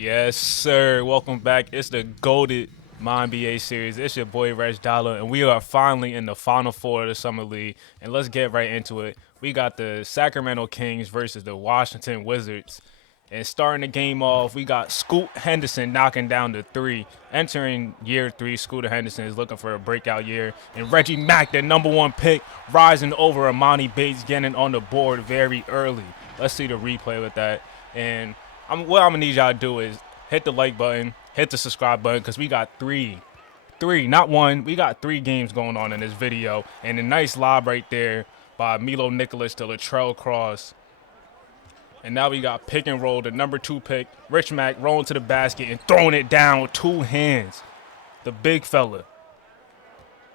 Yes, sir. Welcome back. It's the GOATED MYNBA series. It's your boy RegDolla, and we are finally in the Final Four of the Summer League. And let's get right into it. We got the Sacramento Kings versus the Washington Wizards. And starting the game off, we got Scoot Henderson knocking down the three. Entering year three, Scooter Henderson is looking for a breakout year. And Reggie Mack, the #1 pick, rising over Amari Bates, getting on the board very early. Let's see the replay with that. And what I'm going to need y'all to do is hit the like button, hit the subscribe button, because we got three, not one. We got 3 games going on in this video. And a nice lob right there by Milo Nicholas to Latrell Cross. And now we got pick and roll, the #2 pick, Rich Mack rolling to the basket and throwing it down with 2 hands. The big fella.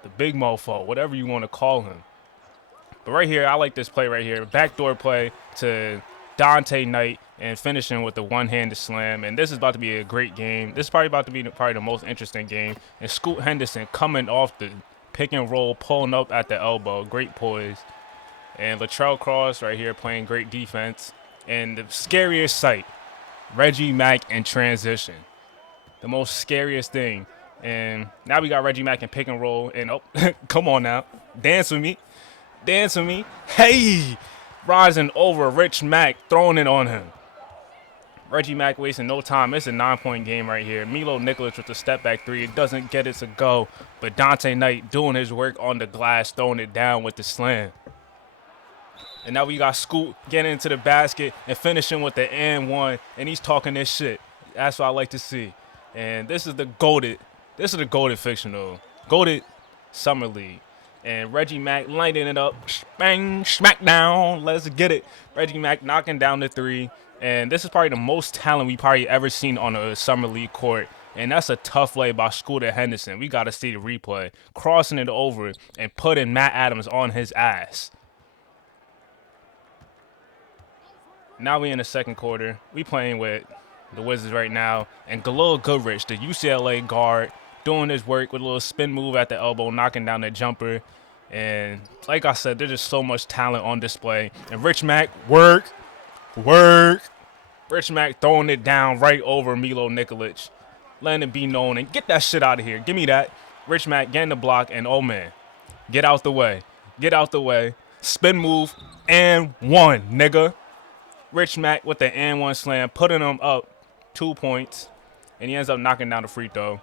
The big mofo, whatever you want to call him. But right here, I like this play right here. Backdoor play to Dante Knight and finishing with the one-handed slam. And this is about to be a great game. This is probably about to be the most interesting game. And Scoot Henderson coming off the pick and roll, pulling up at the elbow. Great poise. And Latrell Cross right here playing great defense. And the scariest sight, Reggie Mack in transition. The most scariest thing. And now we got Reggie Mack in pick and roll. And oh, come on now. Dance with me. Dance with me. Hey! Rising over Rich Mack, throwing it on him. Reggie Mack wasting no time. It's a 9-point game right here. Milo Nicholas with the step back 3. It doesn't get it to go. But Dante Knight doing his work on the glass, throwing it down with the slam. And now we got Scoot getting into the basket and finishing with the and one. And he's talking this shit. That's what I like to see. And this is the GOATED. This is the GOATED fictional. GOATED Summer League. And Reggie Mack lighting it up. Bang, smackdown. Let's get it. Reggie Mack knocking down the 3. And this is probably the most talent we probably ever seen on a Summer League court. And that's a tough lay by Scooter Henderson. We got to see the replay. Crossing it over and putting Matt Adams on his ass. Now we in the second quarter. We playing with the Wizards right now. And Galil Goodrich, the UCLA guard, doing his work with a little spin move at the elbow, knocking down the jumper. And like I said, there's just so much talent on display. And Rich Mack, work. Rich Mack throwing it down right over Milo Nicholas. Letting it be known. And get that shit out of here. Give me that. Rich Mack getting the block. And oh man, get out the way. Get out the way. Spin move. And one, nigga. Rich Mack with the and one slam, putting him up 2 points. And he ends up knocking down the free throw.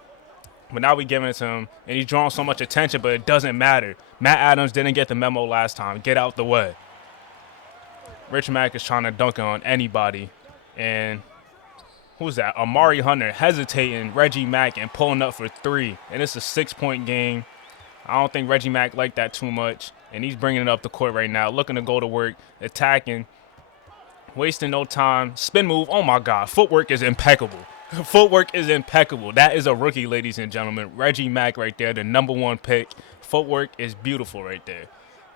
But now we giving it to him, and he's drawing so much attention, but it doesn't matter. Matt Adams didn't get the memo last time. Get out the way. Rich Mack is trying to dunk on anybody. And who's that? Amari Hunter hesitating Reggie Mack and pulling up for 3. And it's a 6-point game. I don't think Reggie Mack liked that too much. And he's bringing it up the court right now, looking to go to work, attacking, wasting no time. Spin move. Oh, my God. Footwork is impeccable. Footwork is impeccable. That is a rookie, ladies and gentlemen. Reggie Mack right there, the #1 pick. Footwork is beautiful right there.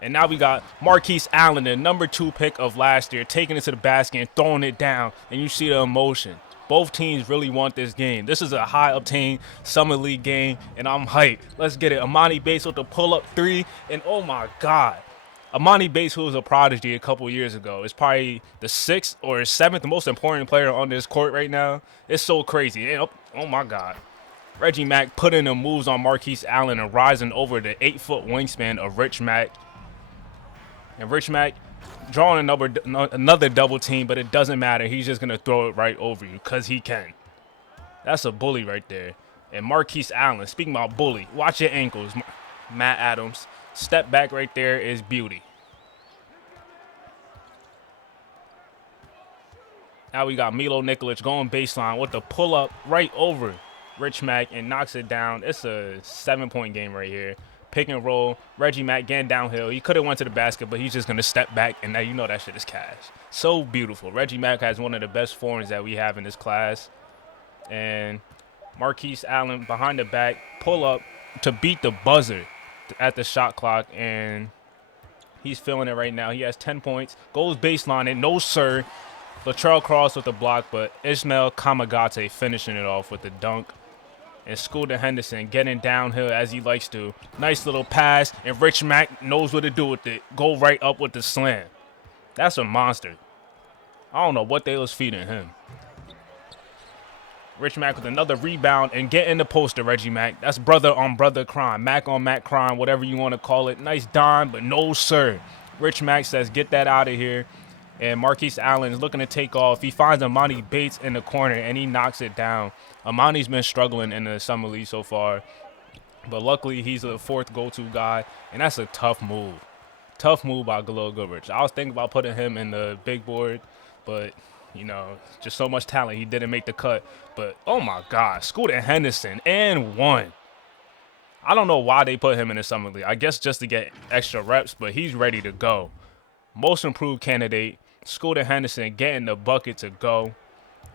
And now we got Marquise Allen, the #2 pick of last year, taking it to the basket and throwing it down. And you see the emotion. Both teams really want this game. This is a high-octane Summer League game, and I'm hyped. Let's get it. Amari Bates with the pull-up 3, and oh, my God. Amari Bates, who was a prodigy a couple years ago, is probably the 6th or 7th most important player on this court right now. It's so crazy. And oh, my God. Reggie Mack putting the moves on Marquise Allen and rising over the 8-foot wingspan of Rich Mack. And Rich Mack drawing another double team, but it doesn't matter. He's just going to throw it right over you because he can. That's a bully right there. And Marquise Allen, speaking about bully, watch your ankles. Matt Adams. Step back right there is beauty. Now we got Milo Nicholas going baseline with the pull-up right over Rich Mack and knocks it down. It's a 7-point game right here. Pick and roll. Reggie Mack getting downhill. He could have went to the basket, but he's just going to step back, and now you know that shit is cash. So beautiful. Reggie Mack has one of the best forms that we have in this class. And Marquise Allen behind the back, pull-up to beat the buzzer at the shot clock, and he's feeling it right now. He has 10 points, goes baseline, and no sir. Latrell Cross with the block, but Ismail Kamagate finishing it off with the dunk. And Scooter Henderson getting downhill as he likes to. Nice little pass, and Rich Mack knows what to do with it. Go right up with the slam. That's a monster. I don't know what they was feeding him. Rich Mack with another rebound and get in the poster, Reggie Mack. That's brother on brother crime, Mac on Mac crime, whatever you want to call it. Nice dime, but no, sir. Rich Mack says, get that out of here. And Marquise Allen is looking to take off. He finds Amari Bates in the corner, and he knocks it down. Amani's been struggling in the Summer League so far. But luckily, he's a fourth go-to guy, and that's a tough move. Tough move by Galil Goodrich. I was thinking about putting him in the big board, but, you know, just so much talent. He didn't make the cut. But, oh, my God, Scooter Henderson, and one. I don't know why they put him in the Summer League. I guess just to get extra reps, but he's ready to go. Most improved candidate. Scooter Henderson getting the bucket to go.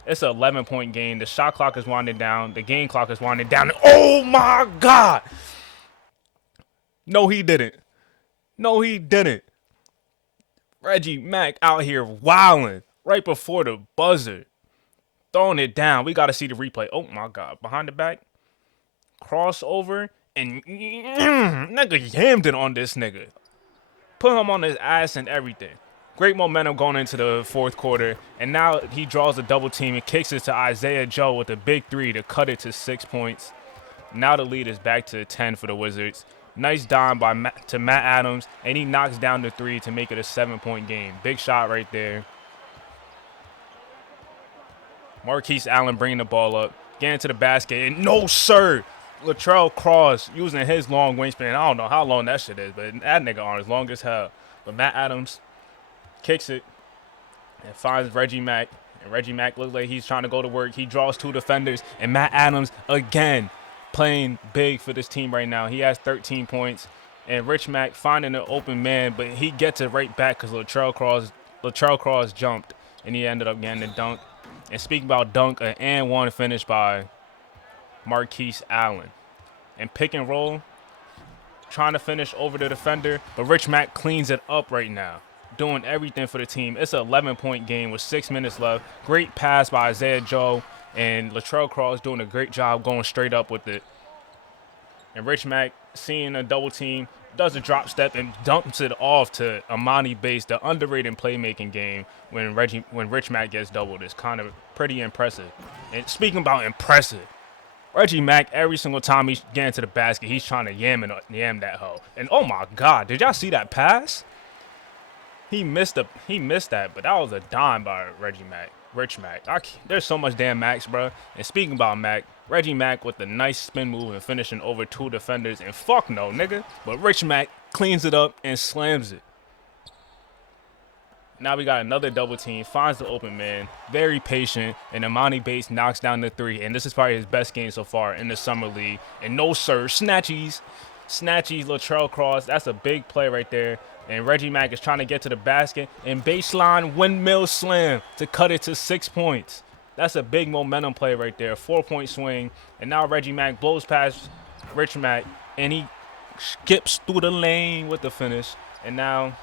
It's an 11-point game. The shot clock is winding down. The game clock is winding down. Oh, my God. No, he didn't. No, he didn't. Reggie Mack out here wilding right before the buzzer. Throwing it down. We got to see the replay. Oh, my God. Behind the back. Crossover. And nigga yammed it on this nigga. Put him on his ass and everything. Great momentum going into the fourth quarter. And now he draws a double team and kicks it to Isaiah Joe with a big three to cut it to 6 points. Now the lead is back to 10 for the Wizards. Nice dime to Matt Adams. And he knocks down the three to make it a 7-point game. Big shot right there. Marquise Allen bringing the ball up. Getting to the basket. And no, sir. Latrell Cross using his long wingspan. I don't know how long that shit is, but that nigga arm is long as hell. But Matt Adams kicks it and finds Reggie Mack. And Reggie Mack looks like he's trying to go to work. He draws two defenders. And Matt Adams, again, playing big for this team right now. He has 13 points. And Rich Mack finding an open man, but he gets it right back because Latrell Cross jumped. And he ended up getting the dunk. And speaking about dunk, an and one finish by Marquise Allen. And pick and roll, trying to finish over the defender, but Rich Mack cleans it up right now, doing everything for the team. It's an 11-point game with 6 minutes left. Great pass by Isaiah Joe, and Latrell Cross doing a great job going straight up with it. And Rich Mack, seeing a double team, does a drop step and dumps it off to Amari Bates, the underrated playmaking game when Rich Mack gets doubled. It's kind of pretty impressive. And speaking about impressive, Reggie Mack, every single time he's getting to the basket, he's trying to yam that hoe. And oh my God, did y'all see that pass? He missed that, but that was a dime by Rich Mack. There's so much damn Max, bro. And speaking about Mack, Reggie Mack with the nice spin move and finishing over two defenders. And fuck no, nigga. But Rich Mack cleans it up and slams it. Now we got another double team, finds the open man, very patient, and Monty Bates knocks down the three. And this is probably his best game so far in the Summer League. And no, sir, snatchies, Latrell Cross. That's a big play right there. And Reggie Mack is trying to get to the basket. And baseline windmill slam to cut it to 6 points. That's a big momentum play right there, 4-point swing. And now Reggie Mack blows past Rich Mack, and he skips through the lane with the finish. And now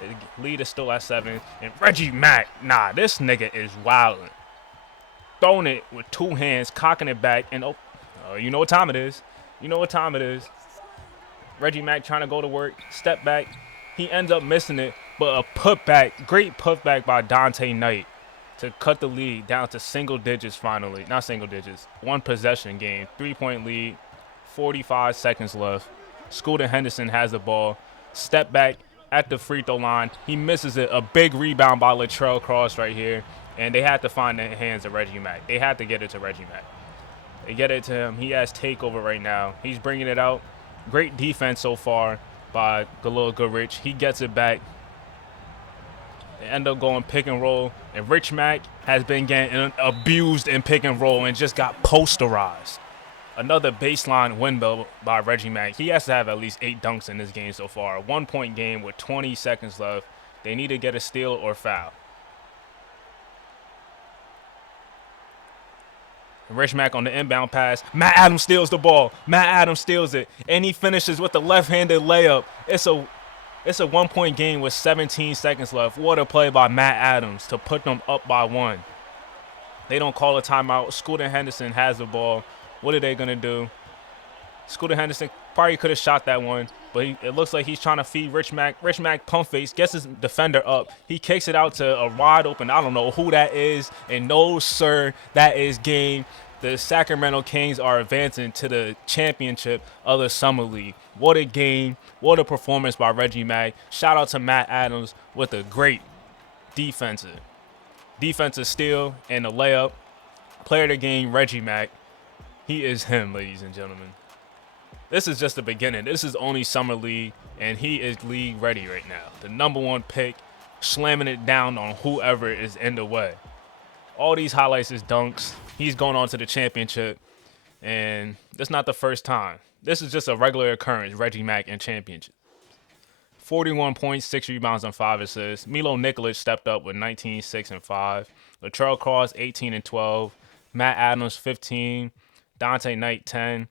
the lead is still at 7. And Reggie Mack, nah, this nigga is wildin'. Throwing it with two hands, cocking it back, and you know what time it is. Reggie Mack trying to go to work, step back. He ends up missing it, but a putback, great putback by Dante Knight to cut the lead down to single digits finally. Not single digits, one possession game, 3-point lead, 45 seconds left. Scooter Henderson has the ball, step back at the free throw line. He misses it, a big rebound by Latrell Cross right here, and they had to find the hands of Reggie Mack. They had to get it to Reggie Mack. They get it to him. He has takeover right now. He's bringing it out. Great defense so far by Galil Goodrich. He gets it back. They end up going pick and roll. And Rich Mack has been getting abused in pick and roll and just got posterized. Another baseline windmill by Reggie Mack. He has to have at least 8 dunks in this game so far. A 1-point game with 20 seconds left. They need to get a steal or foul. Rich Mack on the inbound pass. Matt Adams steals the ball. Matt Adams steals it. And he finishes with the left-handed layup. It's a 1-point game with 17 seconds left. What a play by Matt Adams to put them up by 1. They don't call a timeout. Scooter Henderson has the ball. What are they going to do? Scooter Henderson probably could have shot that one, but it looks like he's trying to feed Rich Mack. Rich Mack pump fakes, gets his defender up. He kicks it out to a wide open, I don't know who that is. And no, sir, that is game. The Sacramento Kings are advancing to the championship of the Summer League. What a game. What a performance by Reggie Mack. Shout out to Matt Adams with a great defensive steal and a layup. Player of the game, Reggie Mack. He is him, ladies and gentlemen. This is just the beginning. This is only Summer League, and he is league ready right now. The #1 pick, slamming it down on whoever is in the way. All these highlights is dunks. He's going on to the championship, and that's not the first time. This is just a regular occurrence, Reggie Mack in championship. 41 points, 6 rebounds, and 5 assists. Milo Nikolic stepped up with 19, 6, and 5. Latrell Cross, 18 and 12. Matt Adams, 15. Dante Knight, 10.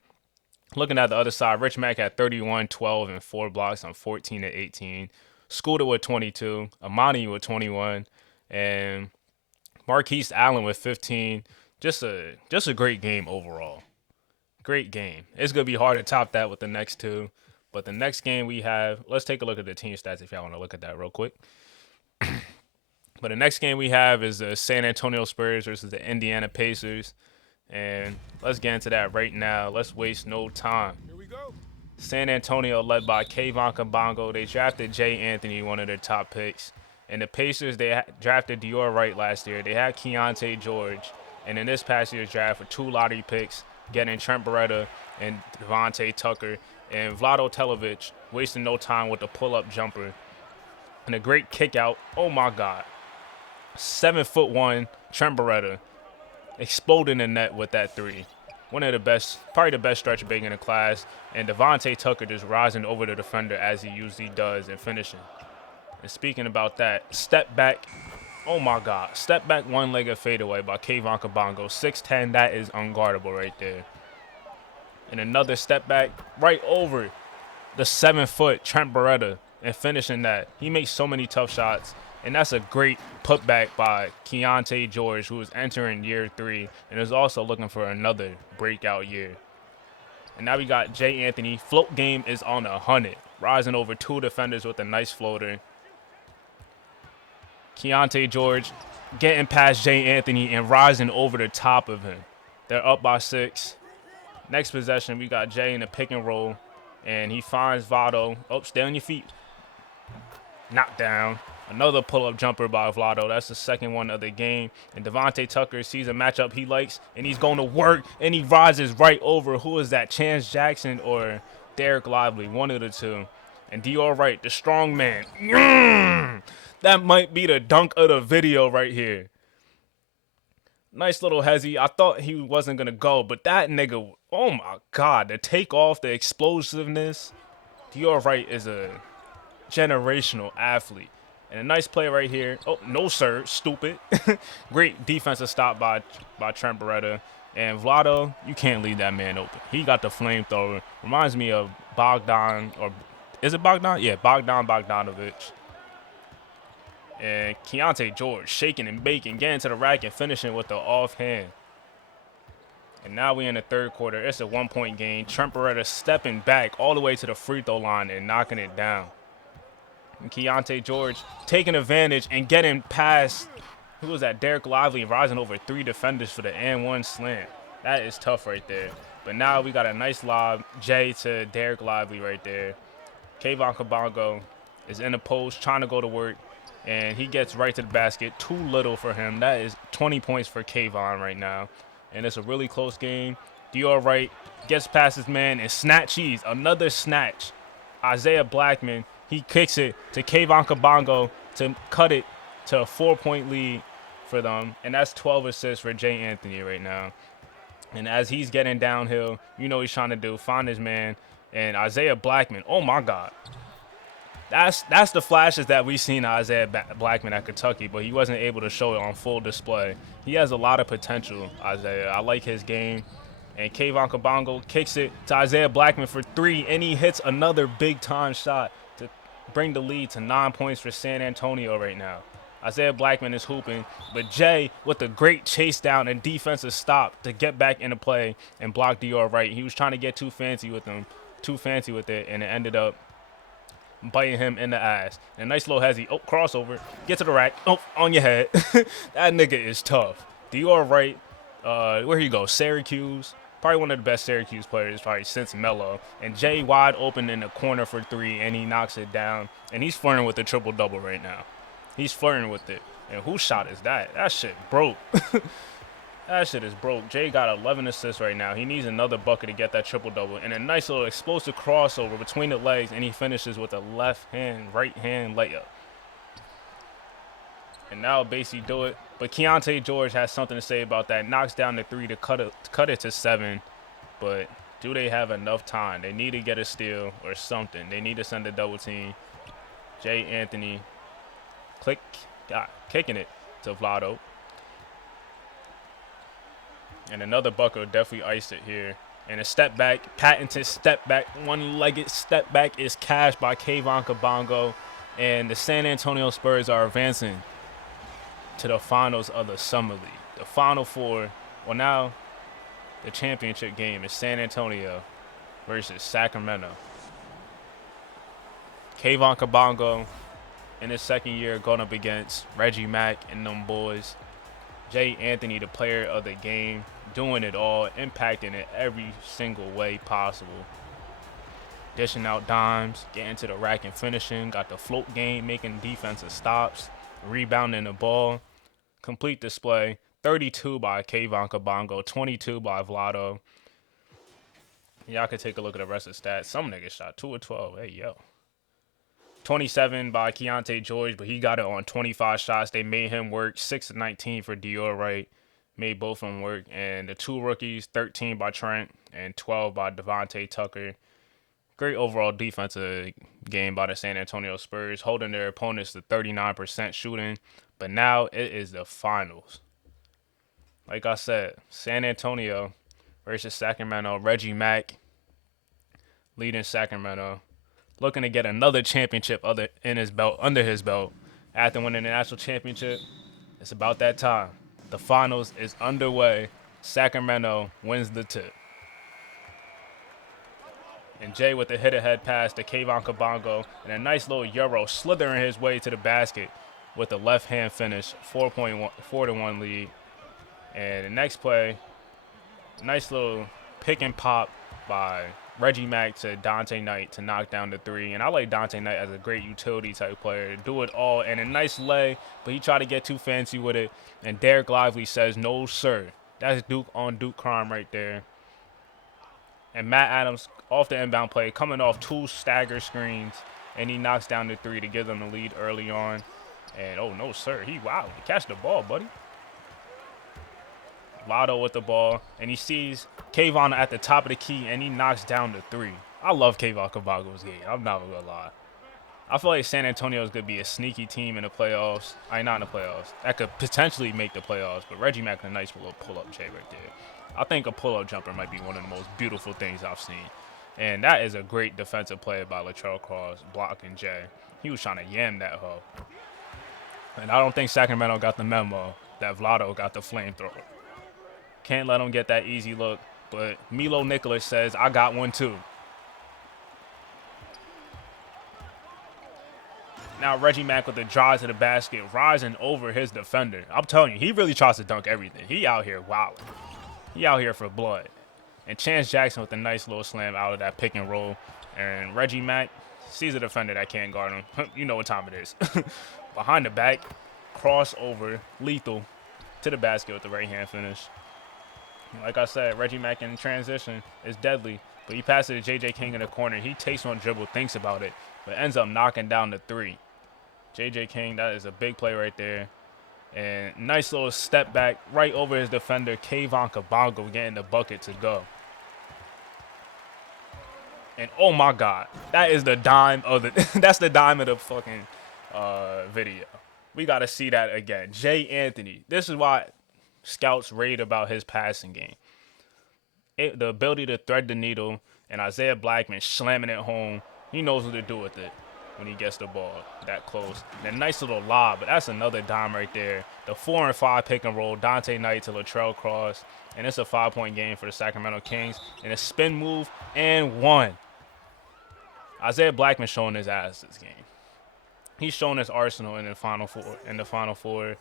Looking at the other side, Rich Mack had 31, 12, and 4 blocks on 14 and 18. Scooter with 22. Amani with 21. And Marquise Allen with 15. Just a great game overall. Great game. It's going to be hard to top that with the next two. But the next game we have, let's take a look at the team stats if y'all want to look at that real quick. But the next game we have is the San Antonio Spurs versus the Indiana Pacers. And let's get into that right now. Let's waste no time. Here we go. San Antonio led by Kayvon Kabongo. They drafted Jay Anthony, one of their top picks. And the Pacers, they drafted Dior Wright last year. They had Keontae George. And in this past year's draft with 2 lottery picks, getting Trent Beretta and Devontae Tucker. And Vlado Televic wasting no time with the pull-up jumper. And a great kick out. Oh, my God. 7'1", Trent Beretta exploding the net with that 3. One of the best, probably the best stretch big in the class. And Devontae Tucker just rising over the defender as he usually does and finishing. And speaking about that, step back. Oh, my God. Step back one-legged fadeaway by Kayvon Kabongo. 6'10", that is unguardable right there. And another step back right over the 7-foot Trent Beretta and finishing that. He makes so many tough shots. And that's a great putback by Keontae George, who is entering year 3 and is also looking for another breakout year. And now we got Jay Anthony. Float game is on 100, rising over 2 defenders with a nice floater. Keontae George getting past Jay Anthony and rising over the top of him. They're up by 6. Next possession, we got Jay in the pick and roll, and he finds Vado. Oh, stay on your feet. Knocked down. Another pull-up jumper by Vlado. That's the second one of the game. And Devontae Tucker sees a matchup he likes, and he's going to work, and he rises right over. Who is that, Chance Jackson or Derek Lively? One of the two. And Dior Wright, the strong man. That might be the dunk of the video right here. Nice little hezzy. I thought he wasn't going to go, but that nigga, oh my God, the takeoff, the explosiveness. Dior Wright is a generational athlete. And a nice play right here. Oh, no, sir. Stupid. Great defensive stop by Trent Beretta. And Vlado, you can't leave that man open. He got the flamethrower. Reminds me of Bogdan, or is it Bogdan? Yeah, Bogdan Bogdanovic. And Keontae George shaking and baking, getting to the rack and finishing with the offhand. And now we're in the third quarter. It's a 1-point game. Trent Beretta stepping back all the way to the free throw line and knocking it down. And Keontae George taking advantage and getting past, who was that, Derek Lively, rising over 3 defenders for the and-1 slam. That is tough right there. But now we got a nice lob, Jay to Derek Lively right there. Kayvon Kabongo is in the post, trying to go to work, and he gets right to the basket. Too little for him. That is 20 points for Kayvon right now. And it's a really close game. Dior Wright gets past his man and snatches. Another snatch. Isaiah Blackman, he kicks it to Kayvon Kabongo to cut it to a 4-point lead for them. And that's 12 assists for Jay Anthony right now. And as he's getting downhill, you know what he's trying to do, find his man. And Isaiah Blackman, oh my God. That's the flashes that we've seen Isaiah Blackman at Kentucky, but he wasn't able to show it on full display. He has a lot of potential, Isaiah. I like his game. And Kayvon Kabongo kicks it to Isaiah Blackman for 3, and he hits another big-time shot to bring the lead to 9 points for San Antonio right now. Isaiah Blackman is hooping, but Jay with a great chase down and defensive stop to get back into play and block Dior Wright. He was trying to get too fancy with it, and it ended up biting him in the ass. And a nice little hezzy. Oh, crossover. Get to the rack. Oh, on your head. That nigga is tough. Dior Wright Where he go? Syracuse. Probably one of the best Syracuse players probably since Melo. And Jay wide open in the corner for three, and he knocks it down. And he's flirting with the triple-double right now. He's flirting with it. And whose shot is that? That shit broke. That shit is broke. Jay got 11 assists right now. He needs another bucket to get that triple-double. And a nice little explosive crossover between the legs, and he finishes with a left-hand, right-hand layup. And now Basie do it. But Keontae George has something to say about that. Knocks down the three to cut it to 7. But do they have enough time? They need to get a steal or something. They need to send a double team. Jay Anthony kicking it to Vlado. And another bucket definitely iced it here. And a step back, patented step back, one-legged step back is cashed by Kayvon Kabongo. And the San Antonio Spurs are advancing to the finals of the Summer League. The Final Four. Well, now the championship game is San Antonio versus Sacramento. Kayvon Kabongo in his second year going up against Reggie Mack and them boys. Jay Anthony, the player of the game, doing it all, impacting it every single way possible. Dishing out dimes, getting to the rack and finishing, got the float game, making defensive stops, rebounding the ball. Complete display, 32 by Kayvon Kabongo, 22 by Vlado. Y'all can take a look at the rest of the stats. Some niggas shot 2 of 12. Hey, yo. 27 by Keontae George, but he got it on 25 shots. They made him work. 6 of 19 for Dior Wright. Made both of them work. And the two rookies, 13 by Trent and 12 by Devontae Tucker. Great overall defensive game by the San Antonio Spurs, holding their opponents to 39% shooting. But now it is the finals. Like I said, San Antonio versus Sacramento. Reggie Mack leading Sacramento. Looking to get another championship under his belt. After winning the national championship, it's about that time. The finals is underway. Sacramento wins the tip. And Jay with the hit-ahead pass to Kayvon Kabongo and a nice little Euro slithering his way to the basket with a left-hand finish, 4-1 lead. And the next play, nice little pick and pop by Reggie Mack to Dante Knight to knock down the three. And I like Dante Knight as a great utility type player. Do it all. And a nice lay, but he tried to get too fancy with it. And Derek Lively says, no, sir. That's Duke on Duke crime right there. And Matt Adams off the inbound play, coming off 2 stagger screens. And he knocks down the three to give them the lead early on. And, oh, no, sir. Wow, he catch the ball, buddy. Lotto with the ball, and he sees Kayvon at the top of the key, and he knocks down the three. I love Kayvon Kabongo's game. I'm not going to lie. I feel like San Antonio is going to be a sneaky team in the playoffs. Not in the playoffs. That could potentially make the playoffs, but Reggie Mack a nice little pull-up J right there. I think a pull-up jumper might be one of the most beautiful things I've seen. And that is a great defensive play by Latrell Cross, blocking Jay. He was trying to yam that hoe. And I don't think Sacramento got the memo that Vlado got the flamethrower. Can't let him get that easy look. But Milo Nicholas says, I got one too. Now Reggie Mack with the drive to the basket, rising over his defender. I'm telling you, he really tries to dunk everything. He out here wilding. He out here for blood. And Chance Jackson with a nice little slam out of that pick and roll. And Reggie Mack sees a defender that can't guard him. You know what time it is. Behind the back, crossover, lethal, to the basket with the right-hand finish. Like I said, Reggie Mack in transition is deadly, but he passes it to J.J. King in the corner. He takes one dribble, thinks about it, but ends up knocking down the three. J.J. King, that is a big play right there. And nice little step back right over his defender, Kayvon Kabongo, getting the bucket to go. And oh my God, that is the dime of the that's the dime of the fucking video. We got to see that again. Jay Anthony. This is why scouts rave about his passing game. The ability to thread the needle, and Isaiah Blackman slamming it home. He knows what to do with it when he gets the ball that close. And a nice little lob, but that's another dime right there. The 4 and 5 pick and roll, Dante Knight to Latrell Cross. And it's a 5-point game for the Sacramento Kings. And a spin move and one. Isaiah Blackman showing his ass this game. He's showing his arsenal in the Final Four.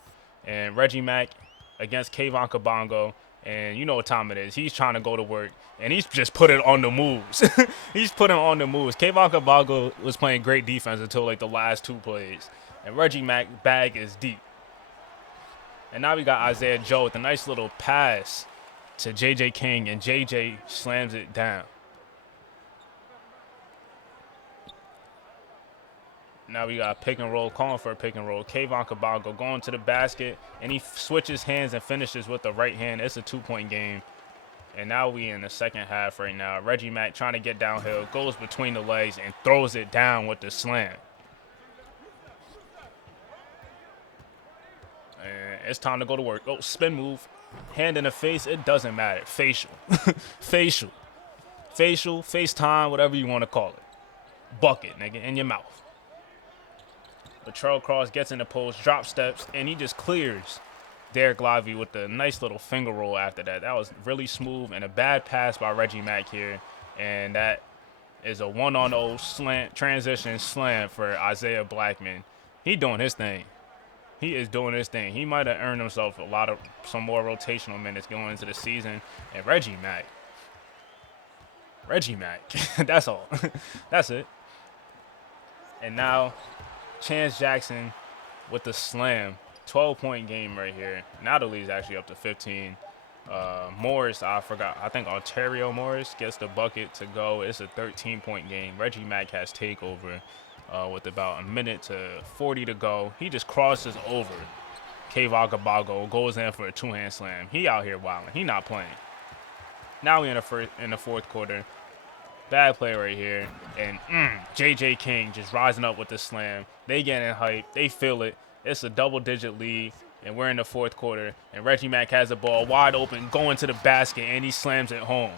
And Reggie Mack against Kayvon Kabongo. And you know what time it is. He's trying to go to work, and he's just putting on the moves. He's putting on the moves. Kayvon Cabago was playing great defense until like the last 2 plays. And Reggie Mack bag is deep. And now we got Isaiah Joe with a nice little pass to J.J. King, and J.J. slams it down. Now we got a pick and roll, calling for a pick and roll. Kayvon Cabago going to the basket, and he switches hands and finishes with the right hand. It's a 2-point game. And now we in the second half right now. Reggie Mack trying to get downhill, goes between the legs, and throws it down with the slam. And it's time to go to work. Oh, spin move. Hand in the face, it doesn't matter. Facial. Facial. Facial, FaceTime, whatever you want to call it. Bucket, nigga, in your mouth. Latrell Cross gets in the post, drop steps, and he just clears Derek Lively with a nice little finger roll after that. That was really smooth, and a bad pass by Reggie Mack here. And that is a 1-on-0 slant, transition slam for Isaiah Blackman. He doing his thing. He is doing his thing. He might have earned himself some more rotational minutes going into the season. And Reggie Mack, that's all. That's it. And now Chance Jackson with the slam. 12-point game right here. Now the lead's actually up to 15. Morris, I forgot. I think Ontario Morris gets the bucket to go. It's a 13-point game. Reggie Mack has takeover with about a minute to 40 to go. He just crosses over Kayvon Cabago, goes in for a 2-hand slam. He out here wilding. He not playing. Now we in the fourth quarter. Bad play right here. And J.J. King just rising up with the slam. They getting hype. They feel it. It's a double-digit lead, and we're in the fourth quarter. And Reggie Mack has the ball wide open, going to the basket, and he slams it home.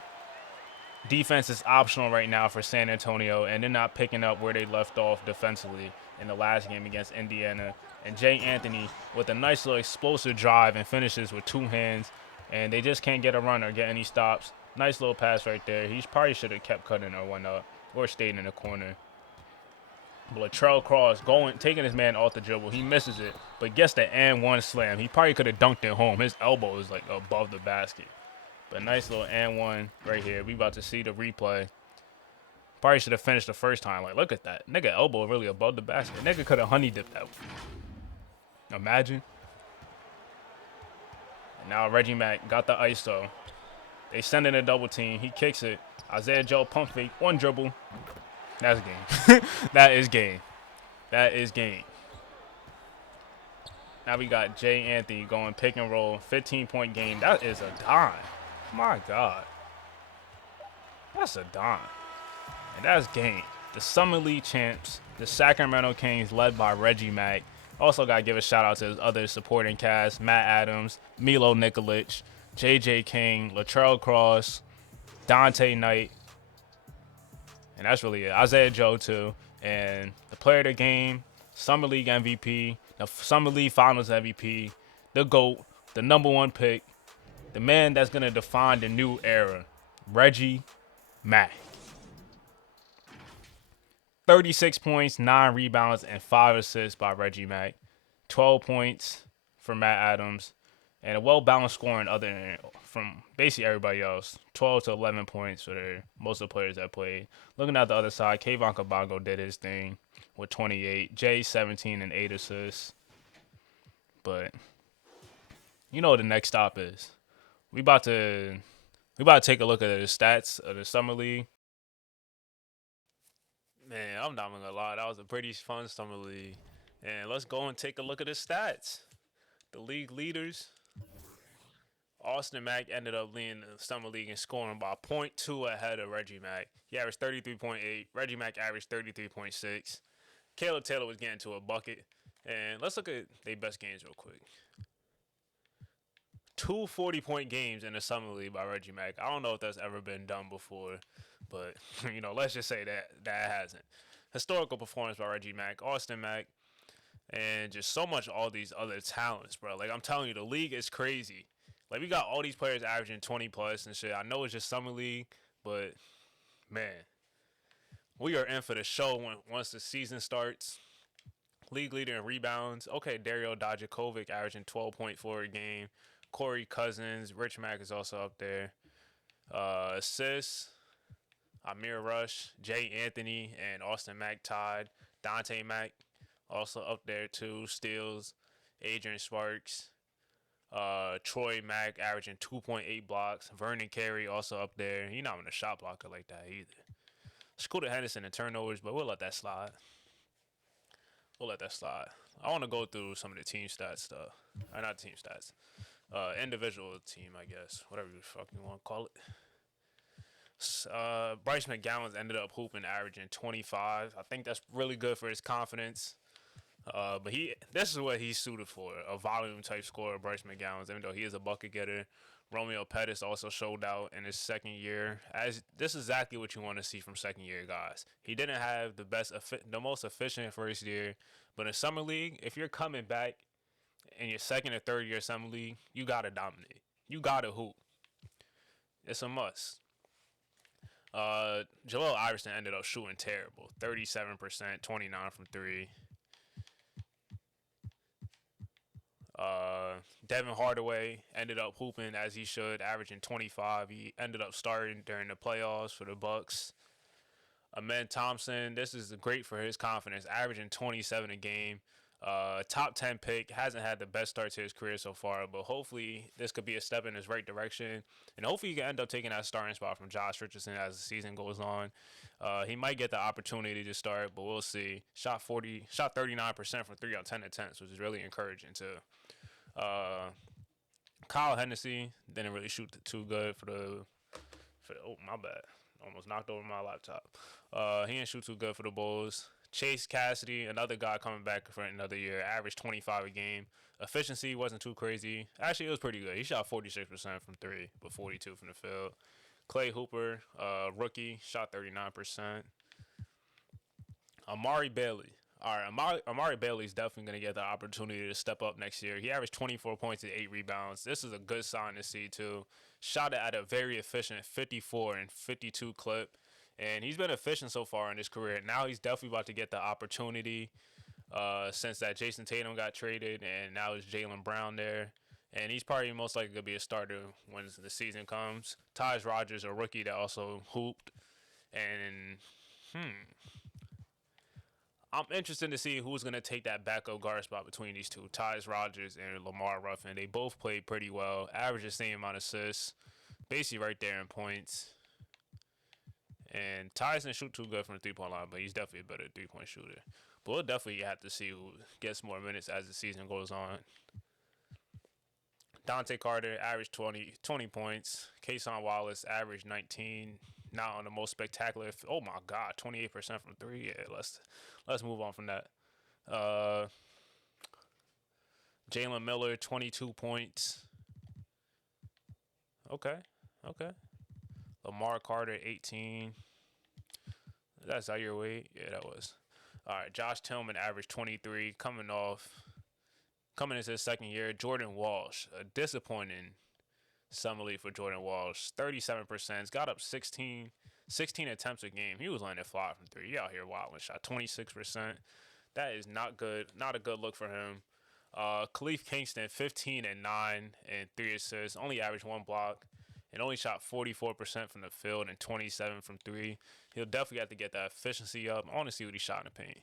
Defense is optional right now for San Antonio, and they're not picking up where they left off defensively in the last game against Indiana. And Jay Anthony with a nice little explosive drive and finishes with 2 hands, and they just can't get a run or get any stops. Nice little pass right there. He probably should have kept cutting or went up or stayed in the corner. Latrell Cross taking his man off the dribble. He misses it, but gets the and-one slam. He probably could have dunked it home. His elbow is like above the basket. But nice little and-one right here. We about to see the replay. Probably should have finished the first time. Like, look at that. Nigga elbow really above the basket. Nigga could have honey dipped that. Imagine. And now Reggie Mack got the ISO. They send in a double team. He kicks it. Isaiah Joe pump fake. 1 dribble. That's game. That is game. That is game. Now we got Jay Anthony going pick and roll. 15-point game. That is a dime. My God. That's a dime. And that's game. The Summer League champs, the Sacramento Kings, led by Reggie Mack. Also got to give a shout-out to his other supporting cast, Matt Adams, Milo Nikolic, J.J. King, Latrell Cross, Dante Knight. And that's really it. Isaiah Joe, too. And the player of the game, Summer League MVP, the Summer League Finals MVP, the GOAT, the #1 pick, the man that's going to define the new era, Reggie Mack. 36 points, 9 rebounds, and 5 assists by Reggie Mack. 12 points for Matt Adams. And a well-balanced scoring other than from basically everybody else. 12 to 11 points for most of the players that played. Looking at the other side, Kayvon Cabago did his thing with 28. Jay, 17 and 8 assists. But you know what the next stop is. We about to take a look at the stats of the Summer League. Man, I'm not gonna lie. That was a pretty fun Summer League. And let's go and take a look at the stats. The league leaders. Austin Mack ended up leading the Summer League in scoring by 0.2 ahead of Reggie Mack. He averaged 33.8. Reggie Mack averaged 33.6. Caleb Taylor was getting to a bucket. And let's look at their best games real quick. 2 40-point games in the Summer League by Reggie Mack. I don't know if that's ever been done before, but, let's just say that hasn't. Historical performance by Reggie Mack, Austin Mack, and just so much all these other talents, bro. Like, I'm telling you, the league is crazy. Like, we got all these players averaging 20-plus and shit. I know it's just Summer League, but, man, we are in for the show once the season starts. League leader in rebounds. Okay, Dario Dajakovic averaging 12.4 a game. Corey Cousins, Rich Mack is also up there. Assists, Amir Rush, Jay Anthony, and Austin Mack tied. Dante Mack also up there too. Steals, Adrian Sparks. Troy Mack averaging 2.8 blocks. Vernon Carey also up there. He's not even a shot blocker like that either. Scooter Henderson and turnovers, but we'll let that slide. I want to go through some of the team stats stuff. Not team stats. Individual team, I guess. Whatever you fucking want to call it. Bryce McGowan's ended up hooping, averaging 25. I think that's really good for his confidence. But this is what he's suited for, a volume type scorer, Bryce McGowan's, even though he is a bucket getter. Romeo Pettis also showed out in his second year. This is exactly what you want to see from second year guys. He didn't have the most efficient first year, but in summer league, if you're coming back in your second or third year summer league, you gotta dominate. You gotta hoop. It's a must. Joel Iverson ended up shooting terrible, 37%, 29 from three. Devin Hardaway ended up hooping as he should, averaging 25. He ended up starting during the playoffs for the Bucks. Amen Thompson, this is great for his confidence, averaging 27 a game. Top 10 pick, hasn't had the best start to his career so far, but hopefully this could be a step in his right direction, and hopefully he can end up taking that starting spot from Josh Richardson as the season goes on. He might get the opportunity to start, but we'll see. Shot 39% from 3 on 10 attempts, which is really encouraging too. Kyle Hennessy didn't really shoot too good for oh, my bad. Almost knocked over my laptop. He didn't shoot too good for the Bulls. Chase Cassidy, another guy coming back for another year, averaged 25 a game. Efficiency wasn't too crazy. Actually, it was pretty good. He shot 46% from three, but 42 from the field. Clay Hooper, rookie, shot 39%. Amari Bailey. All right, Amari Bailey is definitely going to get the opportunity to step up next year. He averaged 24 points and 8 rebounds. This is a good sign to see, too. Shot it at a very efficient 54 and 52 clip. And he's been efficient so far in his career. Now he's definitely about to get the opportunity since that Jason Tatum got traded, and now it's Jaylen Brown there. And he's probably most likely going to be a starter when the season comes. Taj Rogers, a rookie that also hooped. And, I'm interested to see who's going to take that backup guard spot between these two, Taj Rogers and Lamar Ruffin. They both played pretty well, averaged the same amount of assists, basically right there in points. And Taj didn't shoot too good from the three-point line, but he's definitely a better three-point shooter. But we'll definitely have to see who gets more minutes as the season goes on. Dante Carter averaged 20 points. Kason Wallace averaged 19. Not on the most spectacular. Oh my God, 28% from three. Yeah, let's move on from that. Jalen Miller, 22 points. Okay. Lamar Carter, 18. That's Zaire Wade? Yeah, that was. All right, Josh Tillman averaged 23, coming into his second year. Jordan Walsh, a disappointing summer league for Jordan Walsh. 37%. He's got up 16 attempts a game. He was letting it fly from three. He out here wilding. Shot 26%. That is not good. Not a good look for him. Khalif Kingston, 15 and 9 and 3 assists. Only averaged 1 block. And only shot 44% from the field and 27 from three. He'll definitely have to get that efficiency up. I want to see what he shot in the paint.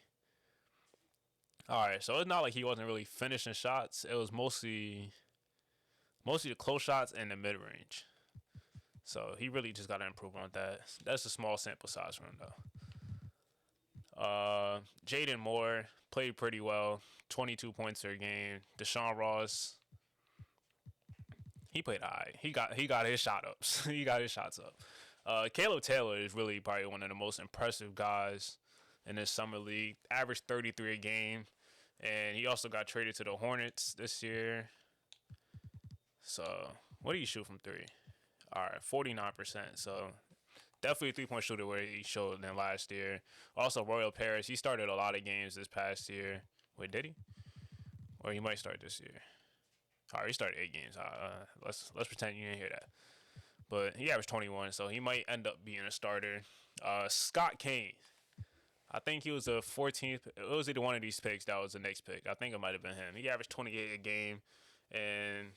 All right, so it's not like he wasn't really finishing shots. It was mostly the close shots and the mid-range. So he really just got to improve on that. That's a small sample size for him, though. Jaden Moore played pretty well, 22 points per game. Deshaun Ross, he played all right. He got his shot ups. He got his shots up. Caleb Taylor is really probably one of the most impressive guys in this summer league. Averaged 33 a game, and he also got traded to the Hornets this year. So, what do you shoot from three? All right, 49%. So, definitely a three-point shooter where he showed than last year. Also, Royal Paris, he started a lot of games this past year. Wait, did he? Or he might start this year. All right, he started 8 games. Let's pretend you didn't hear that. But he averaged 21, so he might end up being a starter. Scott Kane. I think he was the 14th. It was either one of these picks that was the next pick. I think it might have been him. He averaged 28 a game. And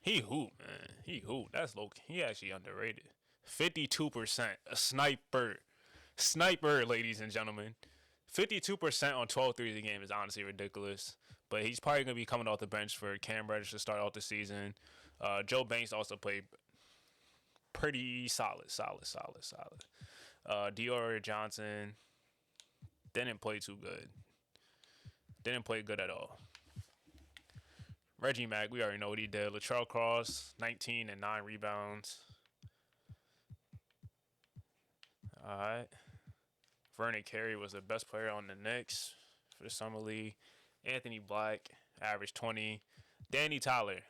He hoop, man. He hoop. That's low. He actually underrated. 52%. A sniper. Sniper, ladies and gentlemen. 52% on 12 threes a game is honestly ridiculous. But he's probably going to be coming off the bench for Cam Reddish to start off the season. Joe Banks also played pretty solid. Dior Johnson didn't play too good. Didn't play good at all. Reggie Mack, we already know what he did. Latrell Cross, 19 and 9 rebounds. All right. Vernon Carey was the best player on the Knicks for the Summer League. Anthony Black averaged 20. Danny Tyler,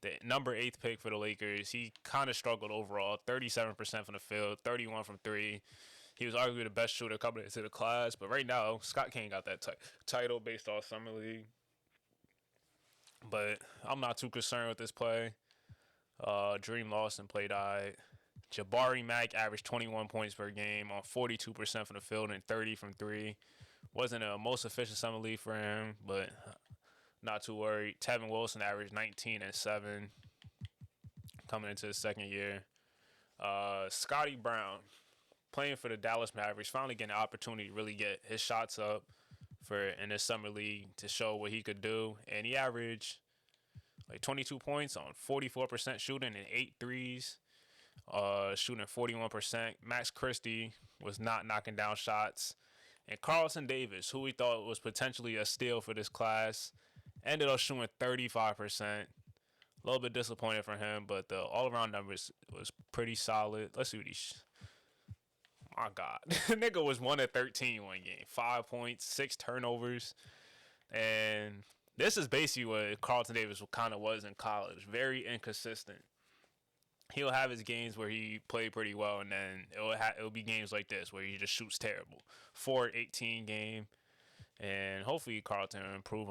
the number 8th pick for the Lakers, he kind of struggled overall. 37% from the field, 31 from 3. He was arguably the best shooter coming into the class. But right now, Scott King got that title based off Summer League. But I'm not too concerned with this play. Dream Lawson played all. Jabari Mack averaged 21 points per game on 42% from the field and 30 from 3. Wasn't the most efficient Summer League for him, but not too worried. Tevin Wilson averaged 19 and 7 coming into his second year. Scotty Brown playing for the Dallas Mavericks, finally getting an opportunity to really get his shots up in this Summer League to show what he could do. And he averaged like 22 points on 44% shooting and 8 threes. Shooting 41%. Max Christie was not knocking down shots. And Carlton Davis, who we thought was potentially a steal for this class, ended up shooting 35%. A little bit disappointed for him, but the all-around numbers was pretty solid. Let's see what he's... My God. Nigga was 1 of 13 one game. 5 points, 6 turnovers. And this is basically what Carlton Davis kind of was in college. Very inconsistent. He'll have his games where he played pretty well, and then it'll be games like this where he just shoots terrible. 4-18 game, and hopefully Carlton will improve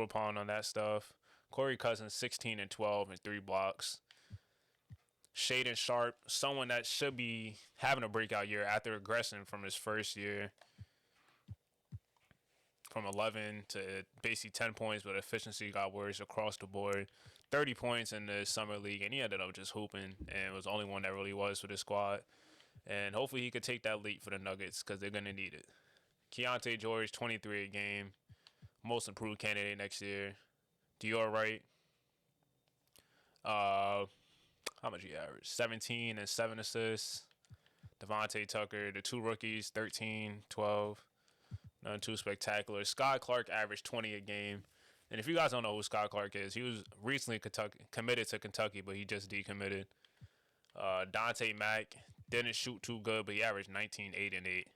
upon on that stuff. Corey Cousins 16 and 12 and 3 blocks. Shaden Sharp, someone that should be having a breakout year after regressing from his first year. From 11 to basically 10 points, but efficiency got worse across the board. 30 points in the Summer League, and he ended up just hooping, and was the only one that really was for the squad. And hopefully he could take that leap for the Nuggets because they're going to need it. Keontae George, 23 a game. Most improved candidate next year. Dior Wright. How much he averaged? 17 and 7 assists. Devontae Tucker, the 2 rookies, 13, 12. Nothing too spectacular. Scott Clark averaged 20 a game. And if you guys don't know who Scott Clark is, he was recently committed to Kentucky, but he just decommitted. Dante Mack didn't shoot too good, but he averaged 19, 8, and 8.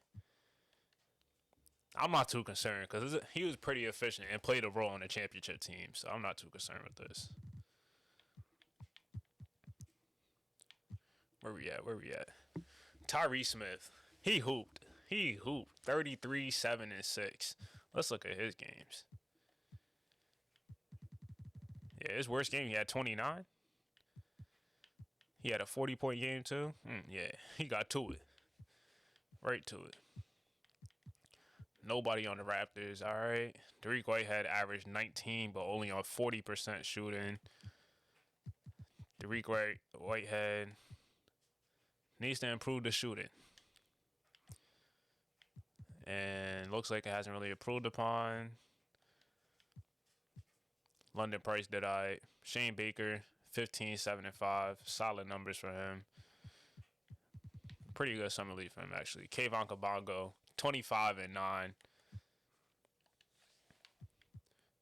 I'm not too concerned because he was pretty efficient and played a role on the championship team, so I'm not too concerned with this. Where we at? Tyrese Smith. He hooped. 33, 7, and 6. Let's look at his games. Yeah, his worst game, he had 29. He had a 40-point game, too. Yeah, he got to it. Right to it. Nobody on the Raptors, all right. Dariq Whitehead averaged 19, but only on 40% shooting. Dariq Whitehead needs to improve the shooting. And looks like it hasn't really improved upon. London Price did all right. Shane Baker, 15, 7, and 5. Solid numbers for him. Pretty good Summer League for him, actually. Kayvon Kabongo, 25 and 9.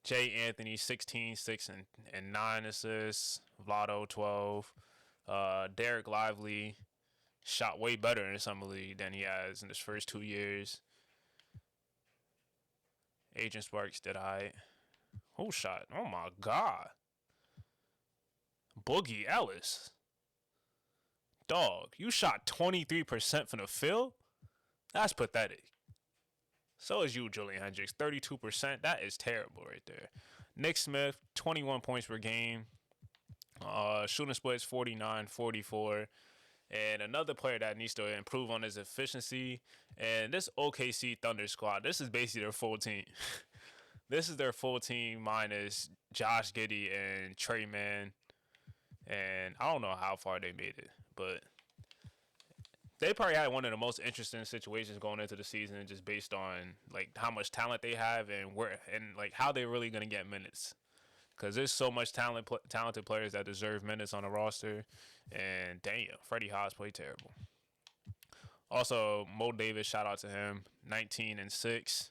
Jay Anthony, 16, 6, and 9 assists. Vlado, 12. Derek Lively shot way better in the Summer League than he has in his first 2 years. Agent Sparks did all right. Who shot? Oh, my God. Boogie Ellis. Dog, you shot 23% from the field? That's pathetic. So is you, Julian Hendricks. 32%. That is terrible right there. Nick Smith, 21 points per game. Shooting splits 49, 44. And another player that needs to improve on his efficiency. And this OKC Thunder squad, this is basically their full team. This is their full team minus Josh Giddey and Trey Mann. And I don't know how far they made it, but they probably had one of the most interesting situations going into the season, just based on like how much talent they have and where and like how they're really gonna get minutes. Because there's so much talented players that deserve minutes on the roster, and damn, Freddie Haas played terrible. Also, Mo Davis, shout out to him, 19 and 6.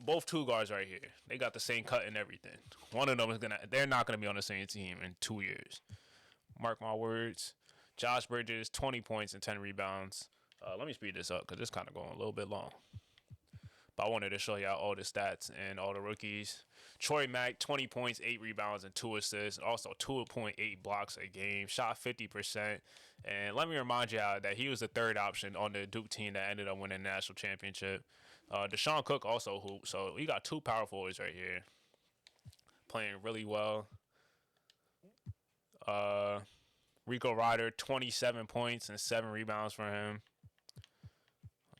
Both two guards right here. They got the same cut and everything. One of them is they're not gonna be on the same team in 2 years. Mark my words. Josh Bridges, 20 points and 10 rebounds. Let me speed this up because it's kind of going a little bit long. But I wanted to show y'all all the stats and all the rookies. Troy Mack, 20 points, 8 rebounds, and 2 assists. Also 2.8 blocks a game. Shot 50%. And let me remind y'all that he was the third option on the Duke team that ended up winning the national championship. Deshaun Cook also hooped. So we got 2 power forwards right here playing really well. Rico Ryder, 27 points and 7 rebounds for him.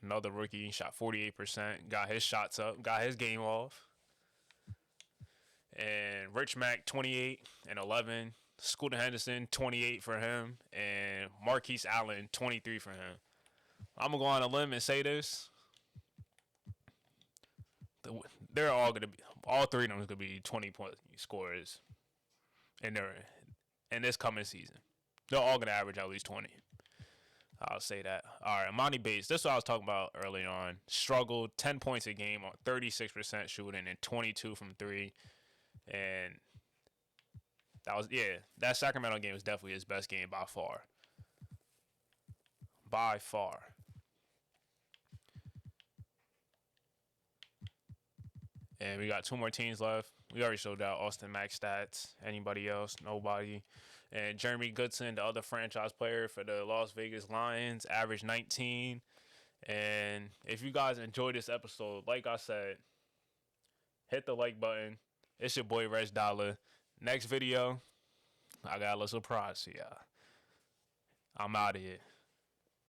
Another rookie, shot 48%, got his shots up, got his game off. And Rich Mack, 28 and 11. Scooter Henderson, 28 for him. And Marquise Allen, 23 for him. I'm going to go on a limb and say this. They're all going to be, all 3 of them are going to be 20-point scorers in this coming season. They're all going to average at least 20. I'll say that. All right, Amari Bates. This is what I was talking about early on. Struggled 10 points a game on 36% shooting and 22 from 3. And that Sacramento game was definitely his best game by far. By far. And we got 2 more teams left. We already showed out Austin Mack stats. Anybody else? Nobody. And Jeremy Goodson, the other franchise player for the Las Vegas Lions, averaged 19. And if you guys enjoyed this episode, like I said, hit the like button. It's your boy RegDolla. Next video, I got a little surprise for y'all. I'm out of here.